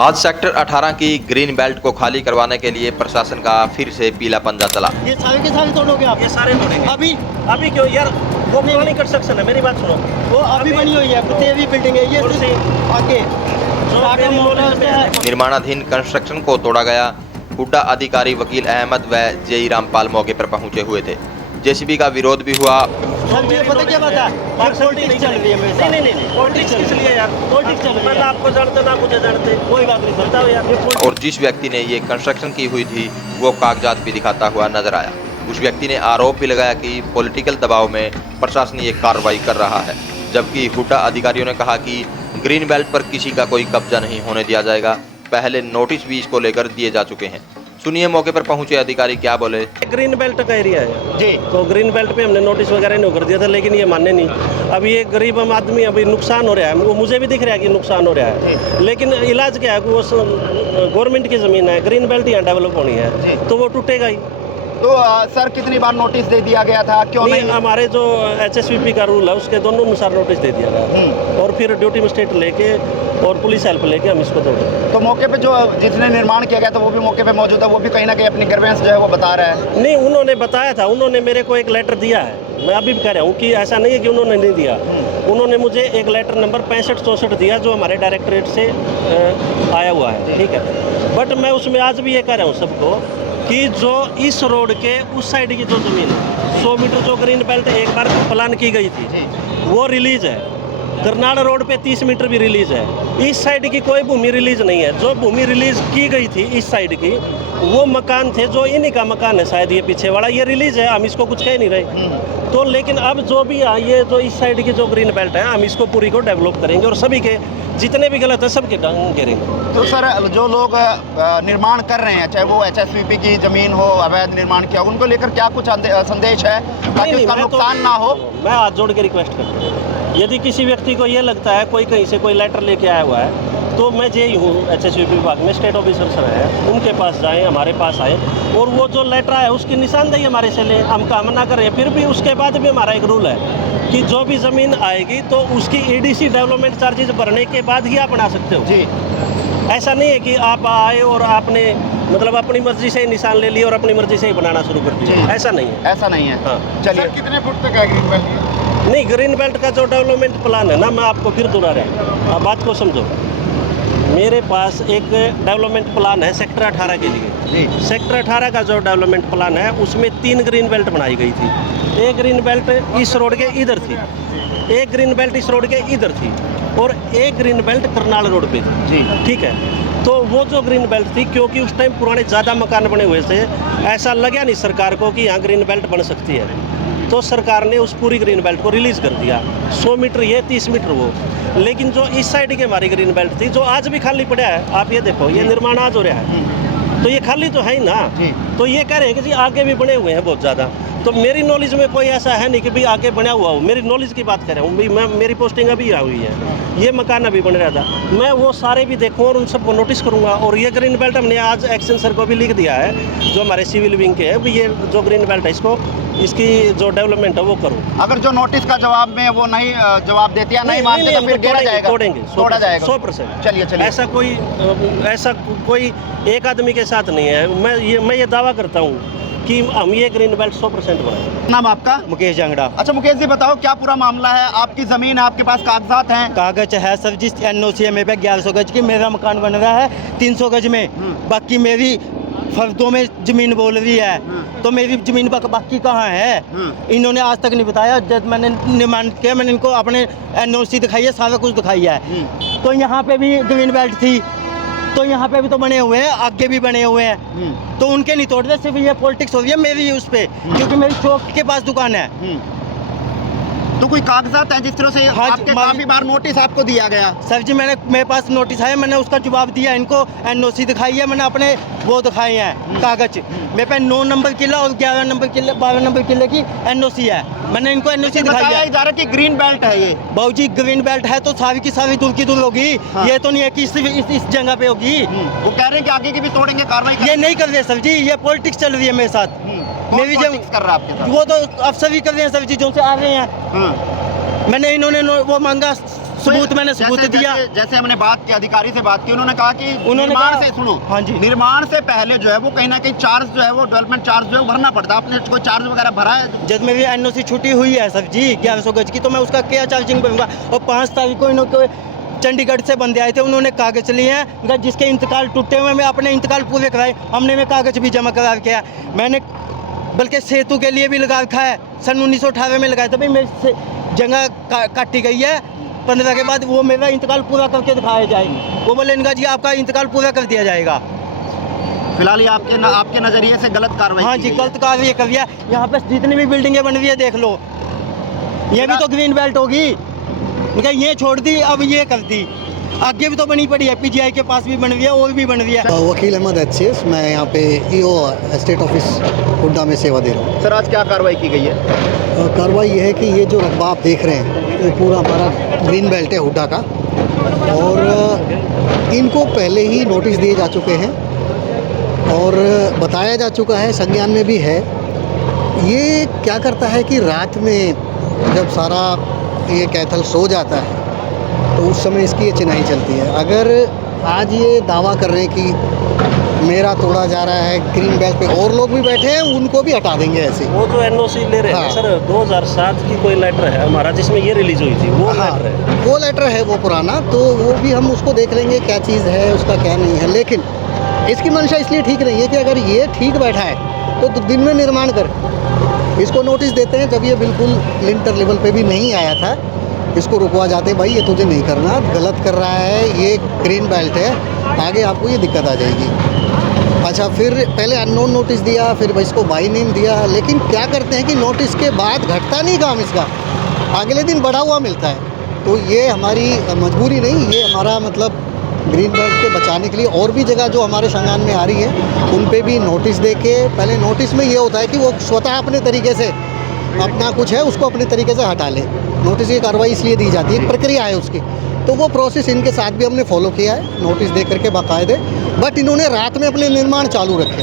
आज सेक्टर 18 की green belt को खाली करवाने के लिए प्रशासन का फिर से पीला पंजा चला। ये सारे के सारे तोड़ोगे आप? ये सारे तोड़ेंगे। अभी क्यों यार, वो पुरानी कंस्ट्रक्शन है, मेरी बात सुनो। वो अभी बनी हुई है, तेरी बिल्डिंग है ये सिर्फ आगे निर्माणाधीन कंस्ट्रक्शन को तोड़ा गया। हुड्डा अधिकारी वकील अहमद व जेई रामपाल मौके पर पहुंचे हुए थे। जेसीबी का विरोध भी हुआ। सर ये पता क्या बात है, पॉलिटिक्स चल रही है मेरे साथ। नहीं पॉलिटिक्स किस लिए यार? पॉलिटिक्स चल रही है। मैं आपको जानते ना मुझे जानते, कोई बात नहीं, बताओ यार। और जिस व्यक्ति ने ये कंस्ट्रक्शन की हुई थी वो कागजात भी दिखाता हुआ नजर आया। उस व्यक्ति ने आरोप भी लगाया कि पॉलिटिकल दबाव में प्रशासन ये कार्रवाई कर रहा है, जबकि हुड्डा अधिकारियों ने कहा कि ग्रीन बेल्ट पर किसी का कोई कब्जा नहीं होने दिया जाएगा। पहले नोटिस भी इसको लेकर दिए जा चुके हैं। सुनिए मौके पर पहुंचे अधिकारी क्या बोले। ग्रीन बेल्ट का एरिया है जी, तो ग्रीन बेल्ट पे हमने नोटिस वगैरह नहीं कर दिया था, लेकिन ये मानने नहीं। अभी ये गरीब आदमी अभी नुकसान हो रहा है, वो मुझे भी दिख रहा है कि नुकसान हो रहा है, लेकिन इलाज क्या है कि वो गवर्नमेंट की ज़मीन है, ग्रीन बेल्ट यहाँ डेवलप होनी है तो वो टूटेगा ही। तो सर कितनी बार नोटिस दे दिया गया था, क्यों नहीं? हमारे जो HSVP का रूल है उसके दोनों अनुसार नोटिस दे दिया गया और फिर ड्यूटी मजिस्ट्रेट लेके और पुलिस हेल्प लेके हम इसको तोड़े। तो मौके पे जो जिसने निर्माण किया गया था वो भी मौके पे मौजूद है, वो भी कहीं ना कहीं अपनी ग्रीवेंस जो है वो बता रहा है। नहीं, उन्होंने बताया था, उन्होंने मेरे को एक लेटर दिया है। मैं अभी भी कह रहा हूँ कि ऐसा नहीं है कि उन्होंने नहीं दिया। उन्होंने मुझे एक लेटर नंबर 6564 दिया जो हमारे डायरेक्टरेट से आया हुआ है, ठीक है। बट मैं उसमें आज भी ये कह रहा हूँ सबको कि जो इस रोड के उस साइड की जो ज़मीन है 100 मीटर जो ग्रीन बेल्ट एक बार प्लान की गई थी वो रिलीज है। करनाल रोड पे 30 मीटर भी रिलीज है। इस साइड की कोई भूमि रिलीज नहीं है। जो भूमि रिलीज की गई थी इस साइड की वो मकान थे, जो इन्हीं का मकान है शायद ये पीछे वाला, ये रिलीज है, हम इसको कुछ कह नहीं रहे। तो लेकिन अब जो भी ये जो इस साइड की जो ग्रीन बेल्ट है हम इसको पूरी को डेवलप करेंगे और सभी के जितने भी गलत है सबके घेरेंगे। तो सर जो लोग निर्माण कर रहे हैं, चाहे वो HSVP की जमीन हो, अवैध निर्माण किया, उनको लेकर क्या कुछ संदेश है ताकि उसका नुकसान ना हो? मैं हाथ जोड़ के रिक्वेस्ट करता हूँ, यदि किसी व्यक्ति को ये लगता है कोई कहीं से कोई लेटर लेके आया हुआ है तो मैं जेई हूँ HSVP विभाग में, स्टेट ऑफिसर सर है, उनके पास जाएं, हमारे पास आए और वो जो लेटर है उसकी निशानदेही हमारे से लें। हम काम ना करें, फिर भी उसके बाद भी हमारा एक रूल है कि जो भी ज़मीन आएगी तो उसकी EDC डेवलपमेंट चार्जेस भरने के बाद ही आप बना सकते हो जी। ऐसा नहीं है कि आप आए और आपने मतलब अपनी मर्जी से ही निशान ले लिया और अपनी मर्जी से ही बनाना शुरू कर दिया, ऐसा नहीं है। ऐसा नहीं है। हाँ। चलिए, कितने फुट तक है ग्रीन बेल्ट? नहीं, ग्रीन बेल्ट का जो डेवलपमेंट प्लान है ना, मैं आपको फिर दोहरा रहा हूँ, आप बात को समझो। मेरे पास एक डेवलपमेंट प्लान है सेक्टर 18 के लिए। सेक्टर 18 का जो डेवलपमेंट प्लान है उसमें 3 ग्रीन बेल्ट बनाई गई थी। एक ग्रीन बेल्ट इस रोड के इधर थी, एक ग्रीन बेल्ट इस रोड के इधर थी और एक ग्रीन बेल्ट करनाल रोड पे थी, ठीक है। तो वो जो ग्रीन बेल्ट थी, क्योंकि उस टाइम पुराने ज़्यादा मकान बने हुए थे, ऐसा लगा नहीं सरकार को कि यहाँ ग्रीन बेल्ट बन सकती है, तो सरकार ने उस पूरी ग्रीन बेल्ट को रिलीज़ कर दिया। 100 मीटर ये, 30 मीटर वो। लेकिन जो इस साइड की हमारी ग्रीन बेल्ट थी जो आज भी खाली पड़ा है, आप ये देखो, ये निर्माण आज हो रहा है तो ये खाली तो है ही ना। तो ये कह रहे हैं कि जी आगे भी बने हुए हैं बहुत ज़्यादा। तो मेरी नॉलेज में कोई ऐसा है नहीं कि भाई आगे बना हुआ हो। मेरी नॉलेज की बात कर रहा हूँ, मैं मेरी पोस्टिंग अभी हुई है, ये मकान अभी बन रहा था, मैं वो सारे भी देखूँ और उन सबको नोटिस करूँगा। और ये ग्रीन बेल्ट हमने आज एक्शन सर को भी लिख दिया है जो हमारे सिविल विंग के है, ये जो ग्रीन बेल्ट है इसको, इसकी जो डेवलपमेंट है वो करूँ। अगर जो नोटिस का जवाब में वो नहीं जवाब देते या नहीं मानते तो फिर घेरा जाएगा, तोड़ा जाएगा 100%। चलिए ऐसा कोई एक आदमी के साथ नहीं है। मैं ये दावा करता हूँ कि हम ये ग्रीन बेल्ट 100% बनाए। नाम आपका? मुकेश जांगड़ा। अच्छा मुकेश जी, बताओ क्या पूरा मामला है? आपकी जमीन है, आपके पास कागजात हैं? कागज है सर जी, NOC है मेरे पे 1100 गज की। मेरा मकान बन रहा है 300 गज में, बाकी मेरी फर्दों में जमीन बोल रही है, तो मेरी जमीन बाकी कहाँ है? इन्होंने आज तक नहीं बताया। जब मैंने निर्माण किया मैंने इनको अपने NOC दिखाई है, सारा कुछ दिखाई है। तो यहाँ पे भी ग्रीन बेल्ट थी, तो यहाँ पे भी तो बने हुए हैं, आगे भी बने हुए हैं, तो उनके नहीं तोड़ रहे। सिर्फ ये पॉलिटिक्स हो रही है मेरी उस पे, क्योंकि मेरी चौक के पास दुकान है। तो कोई कागजात है जिस तरह से आपके काफी बार नोटिस आपको दिया गया? सर जी मेरे पास नोटिस है, मैंने उसका जवाब दिया, इनको NOC दिखाई है, मैंने अपने वो दिखाए हैं कागज। मेरे पे 9 नंबर किला और 11 नंबर किले 12 नंबर किले की NOC है, मैंने इनको NOC दिखाई है। जा रहा कि ग्रीन बेल्ट है ये? बाबू जी ग्रीन बेल्ट है तो सारी की सारी दूर की दूर होगी। ये तो नहीं है कि सिर्फ इस जगह पे होगी। वो कह रहे हैं कि आगे की भी तोड़ेंगे, कार्रवाई ये नहीं कर रहे सर जी, ये पॉलिटिक्स चल रही है मेरे साथ। मेरी कर रहा है आपके साथ? वो तो अफसर भी कर रहे हैं सर जी, जो से आ रहे हैं। मैंने इन्होंने वो मांगा सबूत मैंने सबूत दिया। जैसे हमने बात की, अधिकारी से बात की, उन्होंने कहा कि उन्होंने निर्माण कहा- से सुनो, हाँ जी। निर्माण से पहले जो है वो कहीं ना कहीं चार्ज जो है वो डेवलपमेंट चार्ज जो है भरना पड़ता है। आपने कोई चार्ज वगैरह भरा है? जब मेरी एनओसी छुट्टी हुई है सर जी 1100 गज की, तो मैं उसका क्या चार्जिंग भरूंगा। और 5 तारीख को इन्होंने चंडीगढ़ से बंदे आए थे, उन्होंने कागज लिए हैं जिसके इंतकाल टूटे हुए, मैं अपने इंतकाल पूरे कराए, हमने में कागज भी जमा करा किया। मैंने बल्कि सेतु के लिए भी लगा रखा है, सन 1918 में लगाया था भाई, मेरी जगह काटी गई है 15 के बाद, वो मेरा इंतकाल पूरा करके दिखाया जाएगा। वो बोले इनका जी आपका इंतकाल पूरा कर दिया जाएगा। फिलहाल ये आपके नजरिए से गलत कार्रवाई हाँ की जी, गई है। गलत कार्य कर दिया। यहाँ पे जितनी भी बिल्डिंगें बन रही है देख लो, ये भी तो ग्रीन बेल्ट होगी, इनका ये छोड़ दी, अब ये कर दी, आगे भी तो बनी पड़ी है, पीजीआई के पास भी बन रही है और भी बन रही है। वकील अहमद एचसीएस, मैं यहाँ पे ईओ एस्टेट ऑफिस हुड्डा में सेवा दे रहा हूँ। सर आज क्या कार्रवाई की गई है? कार्रवाई ये है कि ये जो रकबा आप देख रहे हैं ये पूरा हमारा ग्रीन बेल्ट है हुड्डा का, और इनको पहले ही नोटिस दिए जा चुके हैं और बताया जा चुका है, संज्ञान में भी है। ये क्या करता है कि रात में जब सारा ये कैथल सो जाता है तो उस समय इसकी ये चिन्हाई चलती है। अगर आज ये दावा कर रहे हैं कि मेरा तोड़ा जा रहा है ग्रीन बेल्ट पे, और लोग भी बैठे हैं, उनको भी हटा देंगे ऐसे। वो जो एनओसी ले रहे हैं हाँ। सर, 2007 की कोई लेटर है हमारा जिसमें ये रिलीज हुई थी, वो हाँ, लेटर है। वो लेटर है वो पुराना, तो वो भी हम उसको देख लेंगे क्या चीज़ है उसका क्या नहीं है। लेकिन इसकी मंशा इसलिए ठीक नहीं है कि अगर ये ठीक बैठा है तो दिन में निर्माण कर, इसको नोटिस देते हैं जब ये बिल्कुल लिंटर लेवल पे भी नहीं आया था, इसको रुकवा जाते, भाई ये तुझे नहीं करना, गलत कर रहा है, ये ग्रीन बेल्ट है, आगे आपको ये दिक्कत आ जाएगी। अच्छा, फिर पहले अननोन नोटिस दिया, फिर इसको बाई नेम दिया, लेकिन क्या करते हैं कि नोटिस के बाद घटता नहीं काम इसका, अगले दिन बढ़ा हुआ मिलता है। तो ये हमारी मजबूरी नहीं, ये हमारा मतलब ग्रीन बेल्ट के बचाने के लिए और भी जगह जो हमारे संज्ञान में आ रही है उन पे भी नोटिस दे के, पहले नोटिस में ये होता है कि वो स्वतः अपने तरीके से अपना कुछ है उसको अपने तरीके से हटा ले। नोटिस की कार्रवाई इसलिए दी जाती है, एक प्रक्रिया है उसकी, तो वो प्रोसेस इनके साथ भी हमने फॉलो किया है, नोटिस दे करके बाकायदे, बट इन्होंने रात में अपने निर्माण चालू रखे।